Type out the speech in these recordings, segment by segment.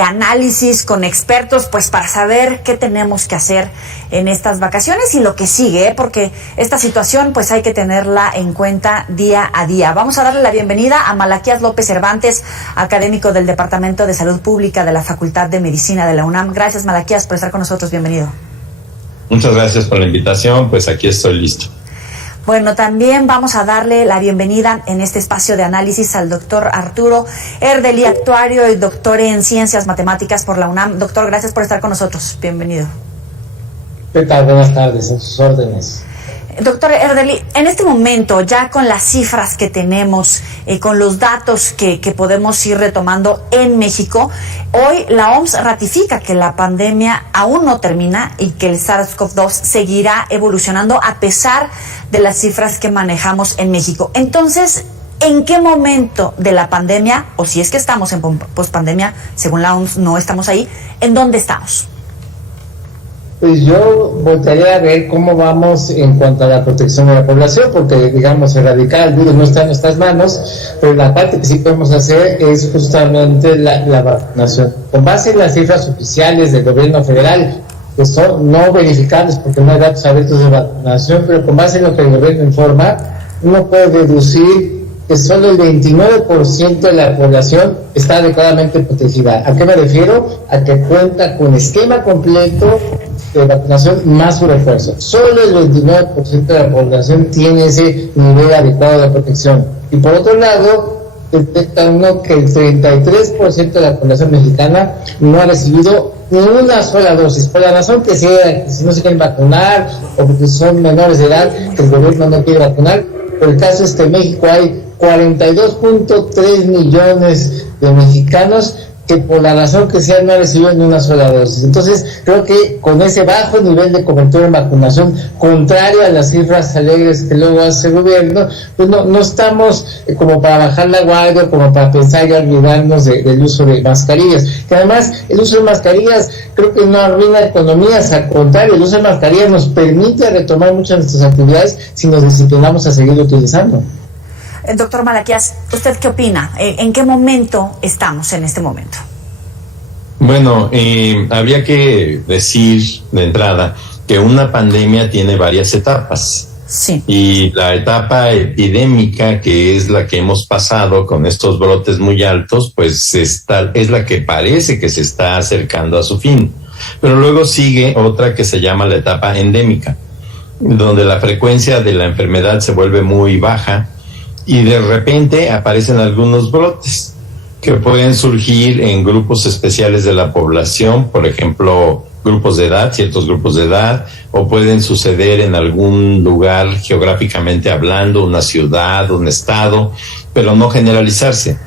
análisis con expertos, pues para saber qué tenemos que hacer en estas vacaciones y lo que sigue, porque esta situación pues hay que tenerla en cuenta día a día. Vamos a darle la bienvenida a Malaquías López Cervantes, académico del Departamento de Salud Pública de la Facultad de Medicina de la UNAM. Gracias, Malaquías, por estar con nosotros. Bienvenido. Muchas gracias por la invitación, pues aquí estoy listo. Bueno, también vamos a darle la bienvenida en este espacio de análisis al doctor Arturo Erdely, actuario y doctor en Ciencias Matemáticas por la UNAM. Doctor, gracias por estar con nosotros. Bienvenido. ¿Qué tal? Buenas tardes, a sus órdenes. Doctor Erdely, en este momento, ya con las cifras que tenemos, con los datos que podemos ir retomando en México, hoy la OMS ratifica que la pandemia aún no termina y que el SARS-CoV-2 seguirá evolucionando a pesar de las cifras que manejamos en México. Entonces, ¿en qué momento de la pandemia, o si es que estamos en pospandemia, según la OMS no estamos ahí, en dónde estamos? Pues yo voltaría a ver cómo vamos en cuanto a la protección de la población, porque digamos erradicar el virus no está en nuestras manos, pero la parte que sí podemos hacer es justamente la vacunación. Con base en las cifras oficiales del gobierno federal, que son no verificables porque no hay datos abiertos de vacunación, pero con base en lo que el gobierno informa, uno puede deducir que solo el 29% de la población está adecuadamente protegida. ¿A qué me refiero? A que cuenta con esquema completo de vacunación más su refuerzo. Solo el 29% de la población tiene ese nivel adecuado de protección. Y por otro lado, detecta uno que el 33% de la población mexicana no ha recibido ni una sola dosis, por la razón que sea, que si no se quieren vacunar o porque son menores de edad, que el gobierno no quiere vacunar. Pero el caso es que en México hay 42.3 millones de mexicanos que por la razón que sea no han recibido ni una sola dosis. Entonces creo que con ese bajo nivel de cobertura en vacunación, contrario a las cifras alegres que luego hace el gobierno, pues no estamos como para bajar la guardia, como para pensar y olvidarnos del uso de mascarillas, que además el uso de mascarillas creo que no arruina economías, al contrario, el uso de mascarillas nos permite retomar muchas de nuestras actividades si nos disciplinamos a seguir utilizando. Doctor Malaquías, ¿usted qué opina? ¿En qué momento estamos en este momento? Bueno, habría que decir de entrada que una pandemia tiene varias etapas. Sí. Y la etapa epidémica, que es la que hemos pasado con estos brotes muy altos, pues es la que parece que se está acercando a su fin. Pero luego sigue otra que se llama la etapa endémica, donde la frecuencia de la enfermedad se vuelve muy baja y de repente aparecen algunos brotes que pueden surgir en grupos especiales de la población, por ejemplo, grupos de edad, ciertos grupos de edad, o pueden suceder en algún lugar geográficamente hablando, una ciudad, un estado, pero no generalizarse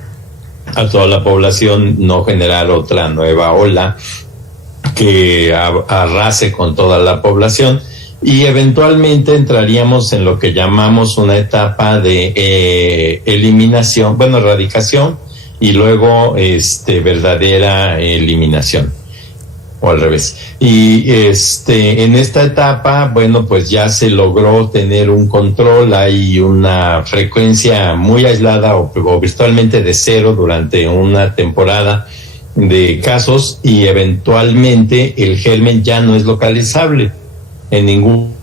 a toda la población, no generar otra nueva ola que arrase con toda la población. Y eventualmente entraríamos en lo que llamamos una etapa de erradicación y luego verdadera eliminación, o al revés. Y en esta etapa, bueno, pues ya se logró tener un control, hay una frecuencia muy aislada o virtualmente de cero durante una temporada de casos y eventualmente el germen ya no es localizable en ningún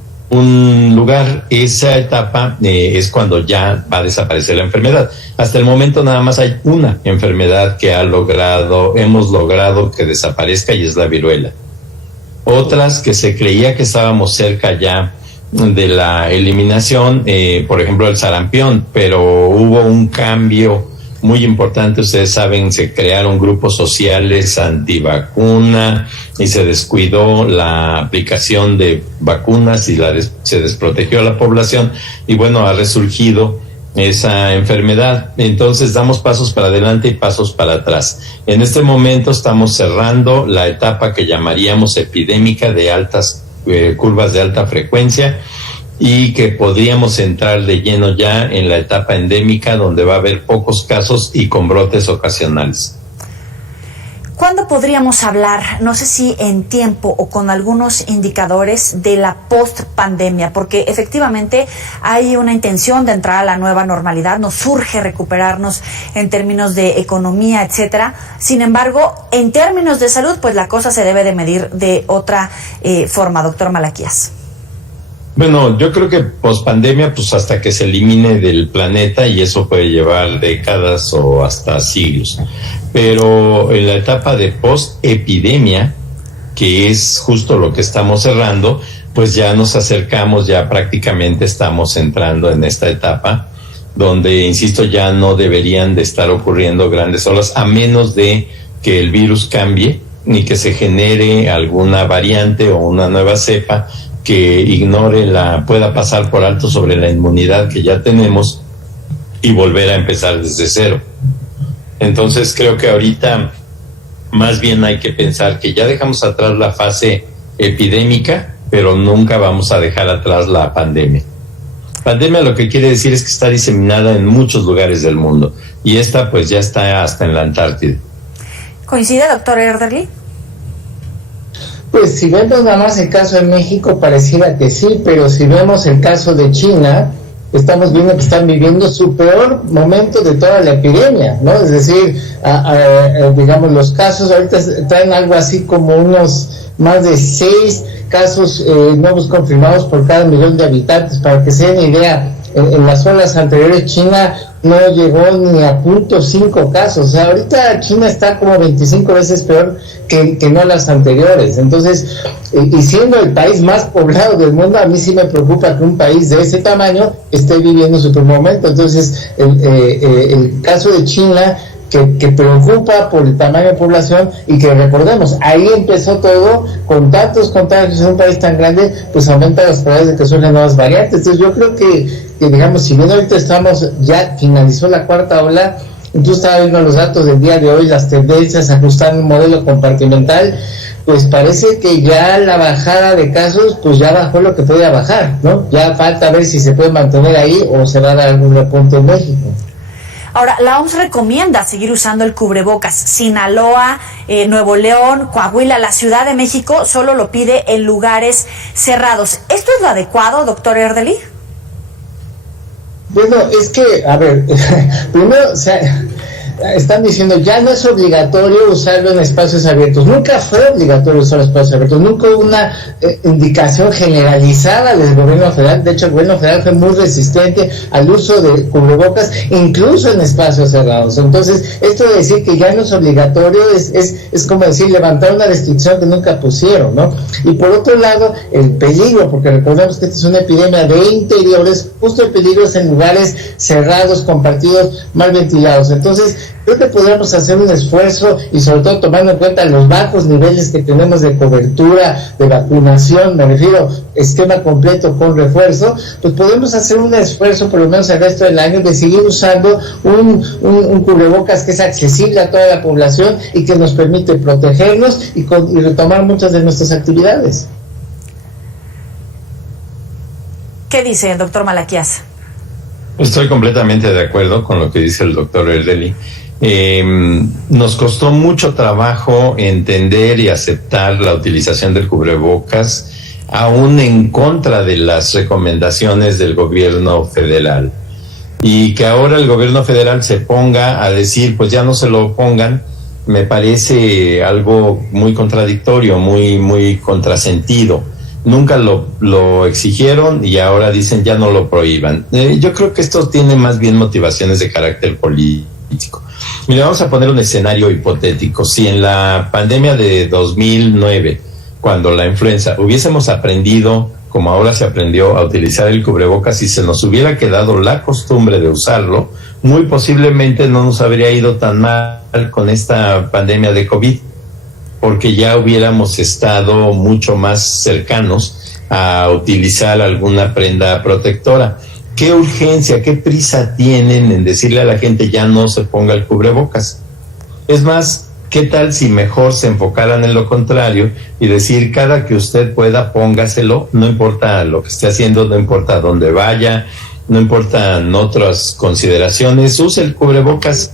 lugar. Esa etapa es cuando ya va a desaparecer la enfermedad. Hasta el momento nada más hay una enfermedad que hemos logrado que desaparezca y es la viruela. Otras que se creía que estábamos cerca ya de la eliminación, por ejemplo el sarampión, pero hubo un cambio muy importante. Ustedes saben, se crearon grupos sociales antivacuna y se descuidó la aplicación de vacunas y se desprotegió a la población y bueno, ha resurgido esa enfermedad. Entonces damos pasos para adelante y pasos para atrás. En este momento estamos cerrando la etapa que llamaríamos epidémica de altas curvas de alta frecuencia, y que podríamos entrar de lleno ya en la etapa endémica, donde va a haber pocos casos y con brotes ocasionales. ¿Cuándo ¿Cuándo podríamos hablar, no sé si en tiempo o con algunos indicadores, de la post-pandemia? Porque efectivamente hay una intención de entrar a la nueva normalidad, nos urge recuperarnos en términos de economía, etcétera. Sin embargo, en términos de salud, pues la cosa se debe de medir de otra forma, doctor Malaquías. Bueno, yo creo que pospandemia, pues hasta que se elimine del planeta, y eso puede llevar décadas o hasta siglos. Pero en la etapa de postepidemia, que es justo lo que estamos cerrando, pues ya nos acercamos, ya prácticamente estamos entrando en esta etapa, donde, insisto, ya no deberían de estar ocurriendo grandes olas, a menos de que el virus cambie y que se genere alguna variante o una nueva cepa que pueda pasar por alto sobre la inmunidad que ya tenemos y volver a empezar desde cero. Entonces creo que ahorita más bien hay que pensar que ya dejamos atrás la fase epidémica, pero nunca vamos a dejar atrás la pandemia. Pandemia lo que quiere decir es que está diseminada en muchos lugares del mundo, y esta pues ya está hasta en la Antártida. ¿Coincide, doctor Erdely? Pues si vemos nada más el caso de México, pareciera que sí, pero si vemos el caso de China, estamos viendo que están viviendo su peor momento de toda la epidemia, ¿no? Es decir, digamos, los casos ahorita traen algo así como unos más de 6 casos nuevos confirmados por cada 1,000,000 de habitantes. Para que se den idea, en las olas anteriores China no llegó ni a 0.5 casos. O sea, ahorita China está como 25 veces peor que no las anteriores. Entonces, y siendo el país más poblado del mundo, a mí sí me preocupa que un país de ese tamaño esté viviendo su peor momento. Entonces, el caso de China, que preocupa por el tamaño de población, y que recordemos, ahí empezó todo, con tantos contagios en un país tan grande, pues aumenta las probabilidades de que surjan nuevas variantes. Entonces yo creo que digamos, si bien ahorita ya finalizó la cuarta ola, entonces estaba viendo los datos del día de hoy, las tendencias, ajustando un modelo compartimental, pues parece que ya la bajada de casos, pues ya bajó lo que podía bajar, ¿no? Ya falta ver si se puede mantener ahí o se va a dar algún repunte en México. Ahora, la OMS recomienda seguir usando el cubrebocas. Sinaloa, Nuevo León, Coahuila, la Ciudad de México solo lo pide en lugares cerrados. ¿Esto es lo adecuado, doctor Erdely? Bueno, es que, a ver, primero, o sea, están diciendo ya no es obligatorio usarlo en espacios abiertos. Nunca fue obligatorio usar espacios abiertos, nunca hubo una indicación generalizada del gobierno federal. De hecho, el gobierno federal fue muy resistente al uso de cubrebocas, incluso en espacios cerrados. Entonces, esto de decir que ya no es obligatorio es como decir, levantar una restricción que nunca pusieron, ¿no? Y por otro lado, el peligro, porque recordemos que esta es una epidemia de interiores, justo el peligro es en lugares cerrados, compartidos, mal ventilados. Entonces, creo que podríamos hacer un esfuerzo, y sobre todo tomando en cuenta los bajos niveles que tenemos de cobertura, de vacunación, me refiero esquema completo con refuerzo, pues podemos hacer un esfuerzo por lo menos el resto del año de seguir usando un cubrebocas que es accesible a toda la población y que nos permite protegernos y retomar muchas de nuestras actividades. ¿Qué dice el doctor Malaquías? Estoy completamente de acuerdo con lo que dice el doctor Erdely. Nos costó mucho trabajo entender y aceptar la utilización del cubrebocas, aún en contra de las recomendaciones del gobierno federal. Y que ahora el gobierno federal se ponga a decir, pues ya no se lo pongan, me parece algo muy contradictorio, muy contrasentido. Nunca lo exigieron y ahora dicen ya no lo prohíban. Yo creo que esto tiene más bien motivaciones de carácter político. Mira, vamos a poner un escenario hipotético. Si en la pandemia de 2009, cuando la influenza, hubiésemos aprendido, como ahora se aprendió, a utilizar el cubrebocas y se nos hubiera quedado la costumbre de usarlo, muy posiblemente no nos habría ido tan mal con esta pandemia de COVID, porque ya hubiéramos estado mucho más cercanos a utilizar alguna prenda protectora. ¿Qué urgencia, qué prisa tienen en decirle a la gente ya no se ponga el cubrebocas? Es más, ¿qué tal si mejor se enfocaran en lo contrario y decir cada que usted pueda póngaselo, no importa lo que esté haciendo, no importa dónde vaya, no importan otras consideraciones, use el cubrebocas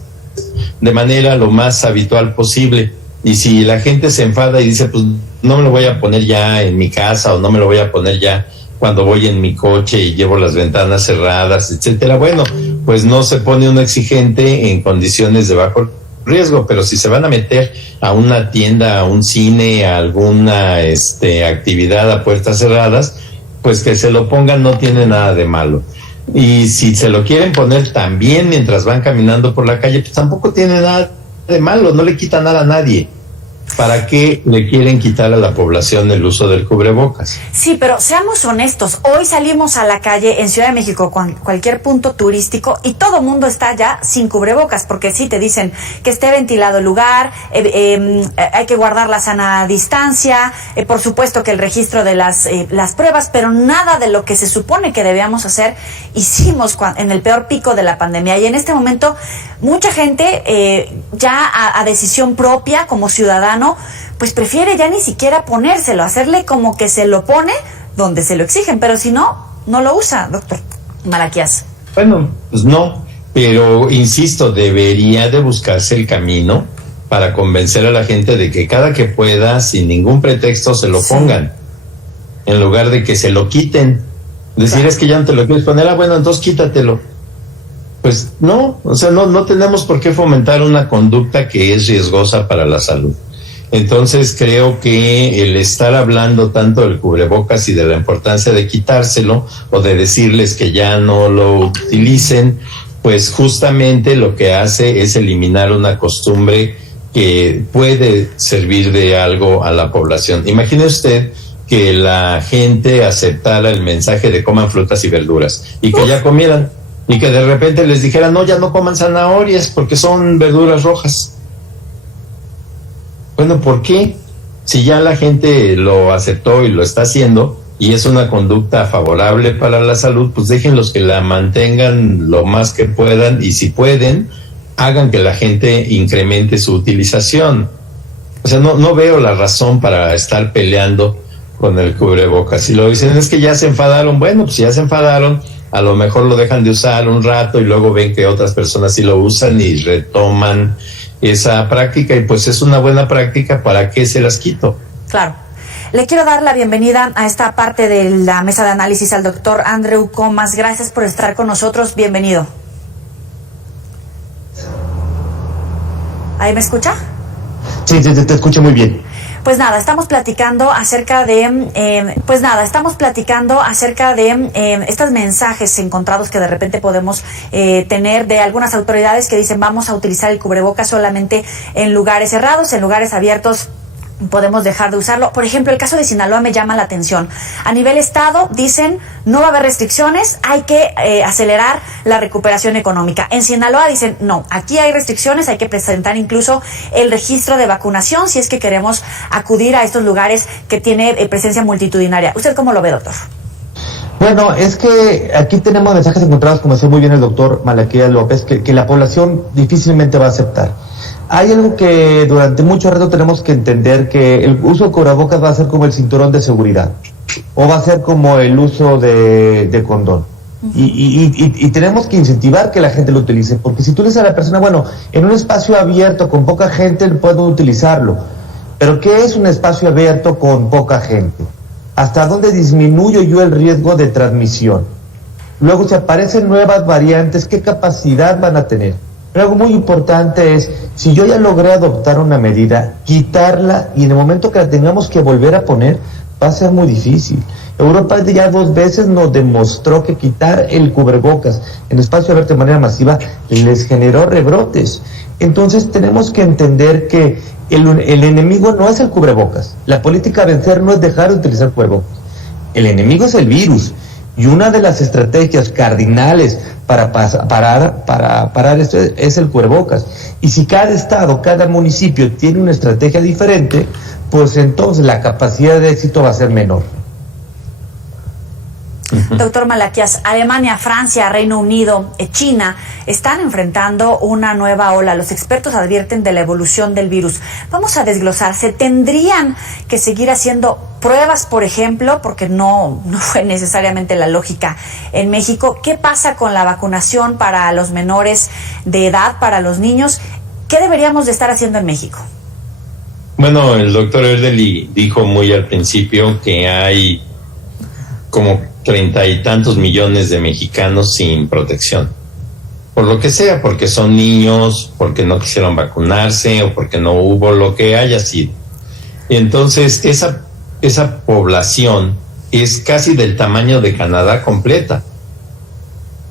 de manera lo más habitual posible? Y si la gente se enfada y dice, pues no me lo voy a poner ya en mi casa o no me lo voy a poner ya cuando voy en mi coche y llevo las ventanas cerradas, etcétera, bueno, pues no se pone uno exigente en condiciones de bajo riesgo, pero si se van a meter a una tienda, a un cine, a alguna actividad a puertas cerradas, pues que se lo pongan, no tiene nada de malo. Y si se lo quieren poner también mientras van caminando por la calle, pues tampoco tiene nada de malo, no le quita nada a nadie. ¿Para qué le quieren quitar a la población el uso del cubrebocas? Sí, pero seamos honestos, hoy salimos a la calle en Ciudad de México, cualquier punto turístico, y todo el mundo está ya sin cubrebocas, porque sí te dicen que esté ventilado el lugar, hay que guardar la sana distancia, por supuesto que el registro de las pruebas, pero nada de lo que se supone que debíamos hacer hicimos en el peor pico de la pandemia. Y en este momento mucha gente ya a decisión propia como ciudadano, pues prefiere ya ni siquiera ponérselo, hacerle como que se lo pone donde se lo exigen, pero si no, no lo usa, doctor Malaquías. Bueno, pues no, pero insisto, debería de buscarse el camino para convencer a la gente de que cada que pueda, sin ningún pretexto, se lo pongan, en lugar de que se lo quiten. Decir, es que ya no te lo quieres poner, bueno, entonces quítatelo. Pues no, o sea, no tenemos por qué fomentar una conducta que es riesgosa para la salud. Entonces creo que el estar hablando tanto del cubrebocas y de la importancia de quitárselo o de decirles que ya no lo utilicen, pues justamente lo que hace es eliminar una costumbre que puede servir de algo a la población. Imagine usted que la gente aceptara el mensaje de coman frutas y verduras y que ya comieran y que de repente les dijeran, no, ya no coman zanahorias porque son verduras rojas. Bueno, ¿por qué? Si ya la gente lo aceptó y lo está haciendo y es una conducta favorable para la salud, pues déjenlos que la mantengan lo más que puedan y si pueden, hagan que la gente incremente su utilización. O sea, no veo la razón para estar peleando con el cubrebocas. Si lo dicen es que ya se enfadaron, bueno, pues si ya se enfadaron, a lo mejor lo dejan de usar un rato y luego ven que otras personas sí lo usan y retoman esa práctica y pues es una buena práctica, ¿para qué se las quito? Claro. Le quiero dar la bienvenida a esta parte de la mesa de análisis al doctor Andreu Comas. Gracias por estar con nosotros. Bienvenido. ¿Ahí me escucha? Sí, te escucho muy bien. Pues nada, estamos platicando acerca de estos mensajes encontrados que de repente podemos tener de algunas autoridades que dicen vamos a utilizar el cubrebocas solamente en lugares cerrados, en lugares abiertos podemos dejar de usarlo. Por ejemplo, el caso de Sinaloa me llama la atención. A nivel estado dicen no va a haber restricciones, hay que acelerar la recuperación económica. En Sinaloa dicen no, aquí hay restricciones, hay que presentar incluso el registro de vacunación si es que queremos acudir a estos lugares que tiene presencia multitudinaria. ¿Usted cómo lo ve, doctor? Bueno, es que aquí tenemos mensajes encontrados, como decía muy bien el doctor Malaquías López, que la población difícilmente va a aceptar. Hay algo que durante mucho rato tenemos que entender, que el uso de cubrebocas va a ser como el cinturón de seguridad, o va a ser como el uso de condón. Y tenemos que incentivar que la gente lo utilice, porque si tú le dices a la persona, bueno, en un espacio abierto con poca gente puedo utilizarlo, pero ¿qué es un espacio abierto con poca gente? ¿Hasta dónde disminuyo yo el riesgo de transmisión? Luego, si aparecen nuevas variantes, ¿qué capacidad van a tener? Pero algo muy importante es, si yo ya logré adoptar una medida, quitarla y en el momento que la tengamos que volver a poner, va a ser muy difícil. Europa ya 2 veces nos demostró que quitar el cubrebocas en espacio abierto de manera masiva les generó rebrotes. Entonces tenemos que entender que el enemigo no es el cubrebocas. La política a vencer no es dejar de utilizar cubrebocas. El enemigo es el virus. Y una de las estrategias cardinales para parar esto es el cubrebocas. Y si cada estado, cada municipio tiene una estrategia diferente, pues entonces la capacidad de éxito va a ser menor. Doctor Malaquías, Alemania, Francia, Reino Unido, China están enfrentando una nueva ola. Los expertos advierten de la evolución del virus. Vamos a desglosar. ¿Se tendrían que seguir haciendo pruebas, por ejemplo, porque no fue necesariamente la lógica en México? ¿Qué pasa con la vacunación para los menores de edad, para los niños? ¿Qué deberíamos de estar haciendo en México? Bueno, el doctor Erdely dijo muy al principio que hay como 30 y tantos millones de mexicanos sin protección. Por lo que sea, porque son niños, porque no quisieron vacunarse o porque no hubo lo que haya sido. Y entonces esa población es casi del tamaño de Canadá completa.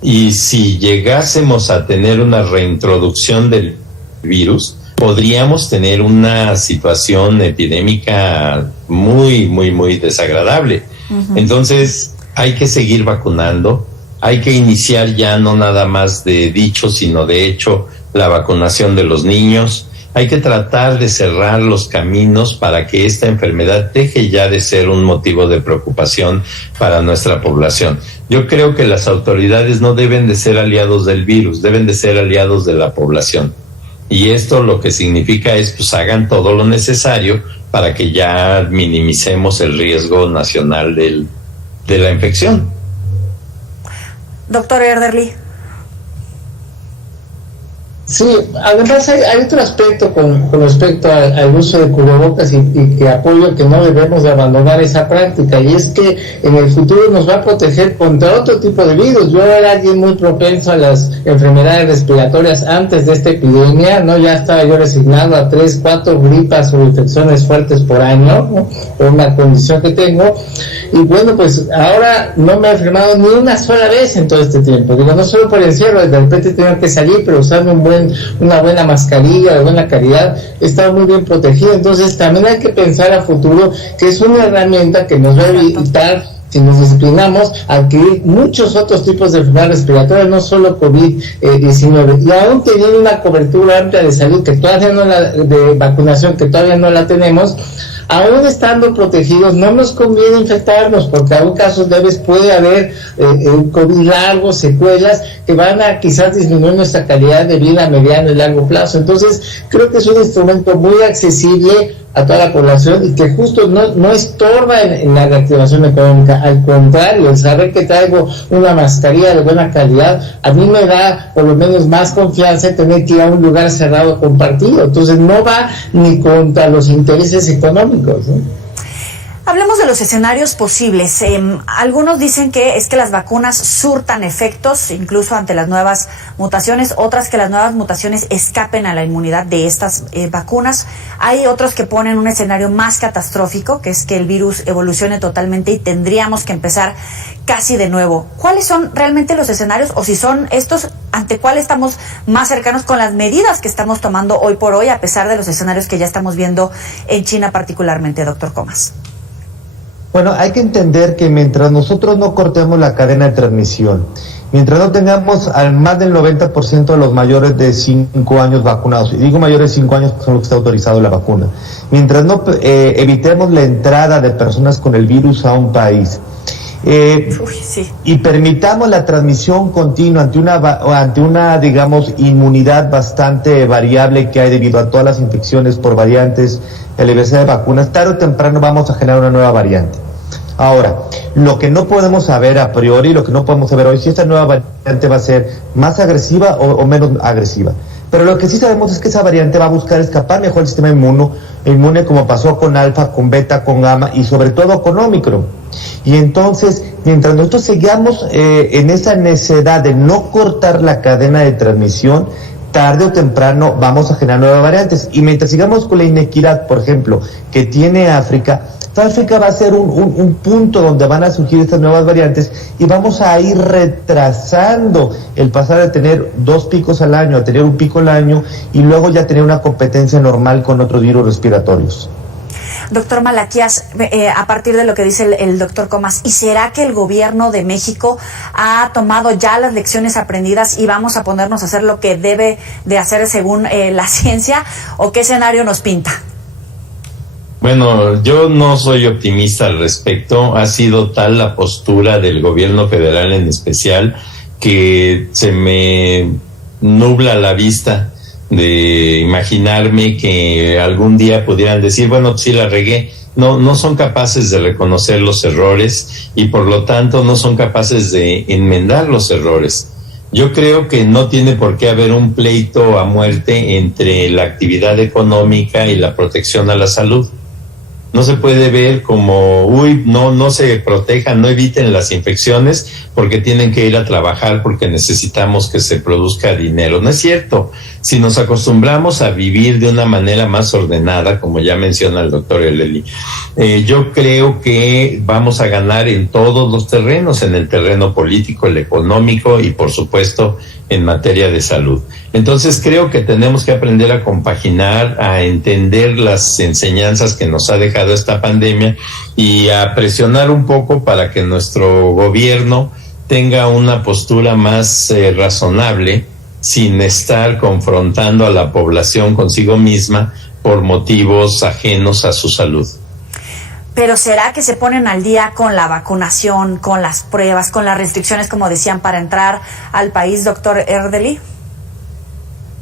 Y si llegásemos a tener una reintroducción del virus, podríamos tener una situación epidémica muy, muy, muy desagradable. Uh-huh. Entonces, hay que seguir vacunando, hay que iniciar ya no nada más de dicho, sino de hecho, la vacunación de los niños. Hay que tratar de cerrar los caminos para que esta enfermedad deje ya de ser un motivo de preocupación para nuestra población. Yo creo que las autoridades no deben de ser aliados del virus, deben de ser aliados de la población. Y esto lo que significa es, pues, hagan todo lo necesario para que ya minimicemos el riesgo nacional de la infección. Doctor Erdely. Sí, además hay otro aspecto con respecto al uso de cubrebocas y que apoyo que no debemos de abandonar esa práctica, y es que en el futuro nos va a proteger contra otro tipo de virus. Yo era alguien muy propenso a las enfermedades respiratorias antes de esta epidemia, ¿no? Ya estaba yo resignado a 3, 4 gripas o infecciones fuertes por año, ¿no? Por una condición que tengo, y bueno, pues ahora no me he enfermado ni una sola vez en todo este tiempo. Digo, no solo por el encierro, de repente tengo que salir, pero usando una buena mascarilla de buena calidad, he estado muy bien protegido. Entonces también hay que pensar a futuro que es una herramienta que nos va a evitar, si nos disciplinamos, adquirir muchos otros tipos de enfermedades respiratorias, no solo COVID-19, y aún teniendo una cobertura amplia de salud que todavía de vacunación que todavía no la tenemos, aún estando protegidos, no nos conviene infectarnos, porque en casos leves puede haber COVID largo, secuelas que van a quizás disminuir nuestra calidad de vida a mediano y largo plazo. Entonces, creo que es un instrumento muy accesible a toda la población y que justo no estorba en la reactivación económica. Al contrario, el saber que traigo una mascarilla de buena calidad, a mí me da por lo menos más confianza en tener que ir a un lugar cerrado compartido. Entonces no va ni contra los intereses económicos, ¿no? Hablemos de los escenarios posibles. Algunos dicen que es que las vacunas surtan efectos, incluso ante las nuevas mutaciones, otras que las nuevas mutaciones escapen a la inmunidad de estas vacunas. Hay otros que ponen un escenario más catastrófico, que es que el virus evolucione totalmente y tendríamos que empezar casi de nuevo. ¿Cuáles son realmente los escenarios, o si son estos, ante cuál estamos más cercanos con las medidas que estamos tomando hoy por hoy, a pesar de los escenarios que ya estamos viendo en China particularmente, doctor Comas? Bueno, hay que entender que mientras nosotros no cortemos la cadena de transmisión, mientras no tengamos al más del 90% de los mayores de 5 años vacunados, y digo mayores de 5 años porque son los que está autorizado la vacuna, mientras no evitemos la entrada de personas con el virus a un país, y permitamos la transmisión continua ante una, digamos, inmunidad bastante variable que hay debido a todas las infecciones por variantes, la diversidad de vacunas, tarde o temprano vamos a generar una nueva variante. Ahora, lo que no podemos saber a priori, lo que no podemos saber hoy, si esta nueva variante va a ser más agresiva o menos agresiva. Pero lo que sí sabemos es que esa variante va a buscar escapar mejor al sistema inmune, como pasó con alfa, con beta, con gamma y sobre todo con Omicron. Y entonces, mientras nosotros sigamos en esa necesidad de no cortar la cadena de transmisión, tarde o temprano vamos a generar nuevas variantes. Y mientras sigamos con la inequidad, por ejemplo, que tiene África va a ser un punto donde van a surgir estas nuevas variantes y vamos a ir retrasando el pasar de tener 2 picos al año a tener un pico al año y luego ya tener una competencia normal con otros virus respiratorios. Doctor Malaquías, a partir de lo que dice el doctor Comas, ¿y será que el gobierno de México ha tomado ya las lecciones aprendidas y vamos a ponernos a hacer lo que debe de hacer según la ciencia, o qué escenario nos pinta? Bueno, yo no soy optimista al respecto. Ha sido tal la postura del gobierno federal en especial que se me nubla la vista de imaginarme que algún día pudieran decir, bueno, pues sí la regué. No son capaces de reconocer los errores y por lo tanto no son capaces de enmendar los errores. Yo creo que no tiene por qué haber un pleito a muerte entre la actividad económica y la protección a la salud. No se puede ver como, no se protejan, no eviten las infecciones porque tienen que ir a trabajar porque necesitamos que se produzca dinero. No es cierto. Si nos acostumbramos a vivir de una manera más ordenada, como ya menciona el doctor Eleli, yo creo que vamos a ganar en todos los terrenos, en el terreno político, el económico y por supuesto en materia de salud. Entonces creo que tenemos que aprender a compaginar, a entender las enseñanzas que nos ha dejado esta pandemia y a presionar un poco para que nuestro gobierno tenga una postura más razonable, sin estar confrontando a la población consigo misma por motivos ajenos a su salud. Pero ¿será que se ponen al día con la vacunación, con las pruebas, con las restricciones, como decían, para entrar al país, doctor Erdely?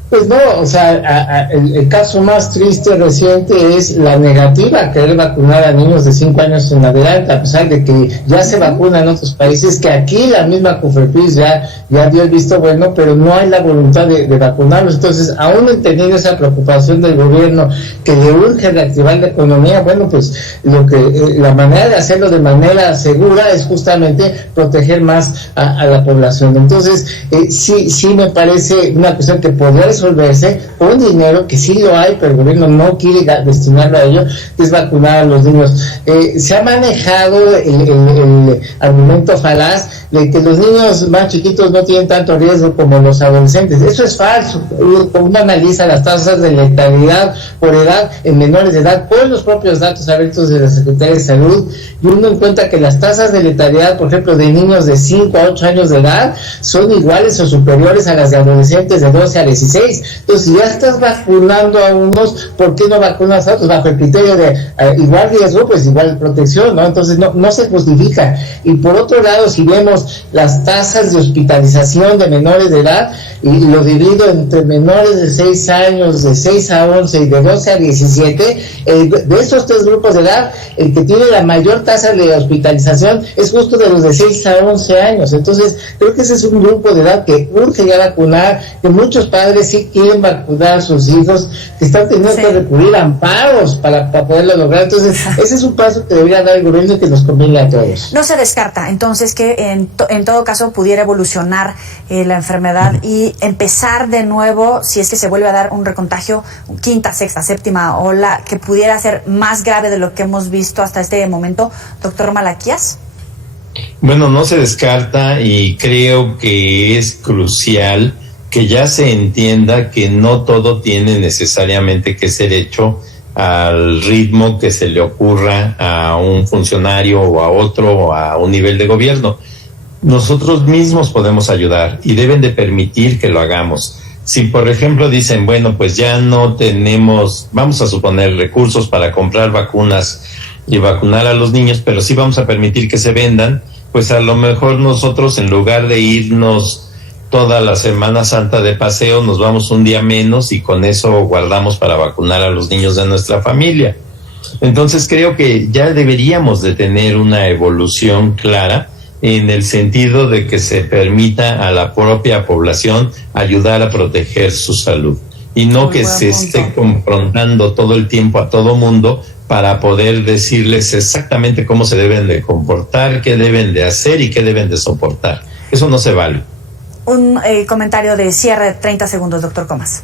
Pues no, o sea, el caso más triste reciente es la negativa a querer vacunar a niños de 5 años en adelante, a pesar de que ya se vacuna en otros países, que aquí la misma COFEPRIS ya dio el visto bueno, pero no hay la voluntad de vacunarlos. Entonces, aún entendiendo esa preocupación del gobierno que le urge reactivar la economía, bueno, pues la manera de hacerlo de manera segura es justamente proteger más a la población. Entonces, sí me parece una cuestión que podría resolverse con dinero, que sí lo hay, pero el gobierno no quiere destinarlo a ello, que es vacunar a los niños. Se ha manejado el argumento falaz de que los niños más chiquitos no tienen tanto riesgo como los adolescentes. Eso es falso. Uno analiza las tasas de letalidad por edad en menores de edad con los propios datos abiertos de la Secretaría de Salud, y uno encuentra que las tasas de letalidad, por ejemplo, de niños de 5 a 8 años de edad son iguales o superiores a las de adolescentes de 12 a 16. Entonces, si ya estás vacunando a unos, ¿por qué no vacunas a otros? Bajo el criterio de igual riesgo, pues igual protección, ¿no? Entonces, no se justifica. Y por otro lado, si vemos las tasas de hospitalización de menores de edad, y lo divido entre menores de 6 años, de 6 a 11 y de 12 a 17, de esos 3 grupos de edad, el que tiene la mayor tasa de hospitalización es justo de los de 6 a 11 años. Entonces, creo que ese es un grupo de edad que urge ya vacunar, que muchos padres sí quieren vacunar a sus hijos, que están teniendo que recurrir a amparos para poderlo lograr. Entonces, ese es un paso que debería dar el gobierno y que nos conviene a todos. No se descarta, entonces, que en todo caso pudiera evolucionar la enfermedad y empezar de nuevo, si es que se vuelve a dar un recontagio, quinta, sexta, séptima ola, que pudiera ser más grave de lo que hemos visto hasta este momento, doctor Malaquías. Bueno, no se descarta y creo que es crucial que ya se entienda que no todo tiene necesariamente que ser hecho al ritmo que se le ocurra a un funcionario o a otro o a un nivel de gobierno. Nosotros mismos podemos ayudar y deben de permitir que lo hagamos. Si, por ejemplo, dicen, bueno, pues ya no tenemos, vamos a suponer, recursos para comprar vacunas y vacunar a los niños, pero sí vamos a permitir que se vendan, pues a lo mejor nosotros, en lugar de irnos toda la Semana Santa de paseo, nos vamos un día menos y con eso guardamos para vacunar a los niños de nuestra familia. Entonces creo que ya deberíamos de tener una evolución clara en el sentido de que se permita a la propia población ayudar a proteger su salud y no muy que se esté confrontando todo el tiempo a todo mundo para poder decirles exactamente cómo se deben de comportar, qué deben de hacer y qué deben de soportar. Eso no se vale. Un comentario de cierre de 30 segundos, doctor Comas.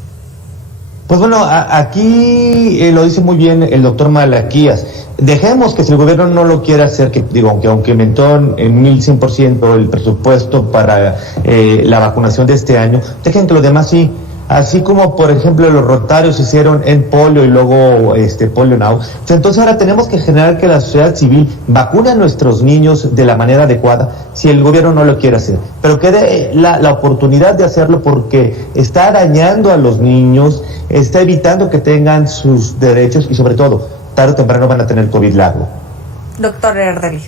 Pues bueno, aquí lo dice muy bien el doctor Malaquías. Dejemos que si el gobierno no lo quiere hacer, que digo, aunque aumentó en 1100% el presupuesto para la vacunación de este año, dejen que los demás sí. Así como, por ejemplo, los Rotarios hicieron en polio y luego Polio Now. Entonces ahora tenemos que generar que la sociedad civil vacune a nuestros niños de la manera adecuada si el gobierno no lo quiere hacer. Pero que dé la oportunidad de hacerlo porque está dañando a los niños, está evitando que tengan sus derechos y sobre todo, tarde o temprano van a tener COVID largo. Doctor Erdely.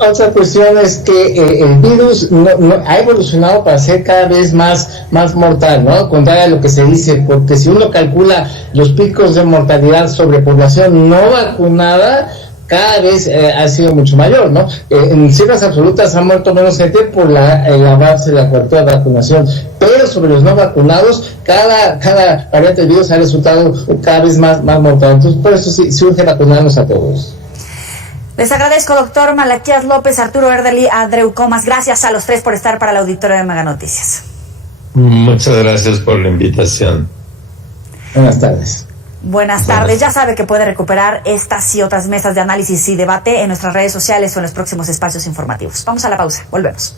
Otra cuestión es que el virus no ha evolucionado para ser cada vez más mortal, ¿no? Contrario a lo que se dice, porque si uno calcula los picos de mortalidad sobre población no vacunada, cada vez ha sido mucho mayor, ¿no? En cifras absolutas ha muerto menos gente por el avance de la cobertura de vacunación, pero sobre los no vacunados, cada variante del virus ha resultado cada vez más mortal. Entonces, por eso sí urge vacunarnos a todos. Les agradezco, doctor Malaquías López, Arturo Erdely, Andreu Comas. Gracias a los tres por estar para el auditorio de Mega Noticias. Muchas gracias por la invitación. Buenas tardes. Buenas tardes. Ya sabe que puede recuperar estas y otras mesas de análisis y debate en nuestras redes sociales o en los próximos espacios informativos. Vamos a la pausa. Volvemos.